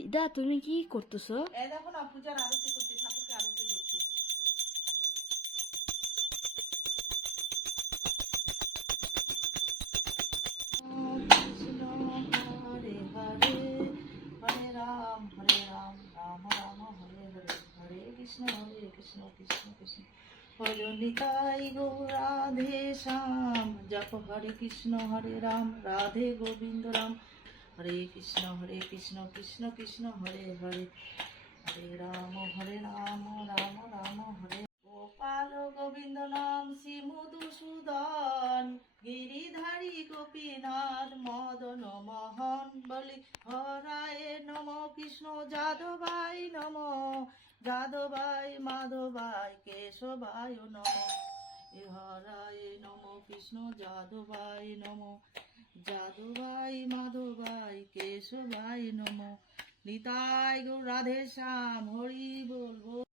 দিদা তুমি কি করতেছো? এই দেখো না, পূজার আরতি করছি, ঠাকুরকে আরতি করছি। কৃষ্ণ হরে হরে, হরে রাম রাম রাম হরে হরে, হরে কৃষ্ণ কৃষ্ণ কৃষ্ণ হরে নিতাই গৌর রাধে শ্যাম। জপ হরে কৃষ্ণ রাধে গোবিন্দ রাম। হরে কৃষ্ণ কৃষ্ণ কৃষ্ণ হরে হরে, হরে রাম রাম রাম হরে। গোপাল গোবিন্দ নাম শ্রী মধুসূদন, গিরিধারী গোপীনাথ মদন মোহন। বলি হরায় নম কৃষ্ণ যাদবাই নম, যাদবাই মাধবাই কেশবায় নম। হরায় নম কৃষ্ণ যাদবাই নম, যাদবাই মাধবাই কেশবাই নম। নিতাই গৌর রাধে শ্যাম, হরি বল।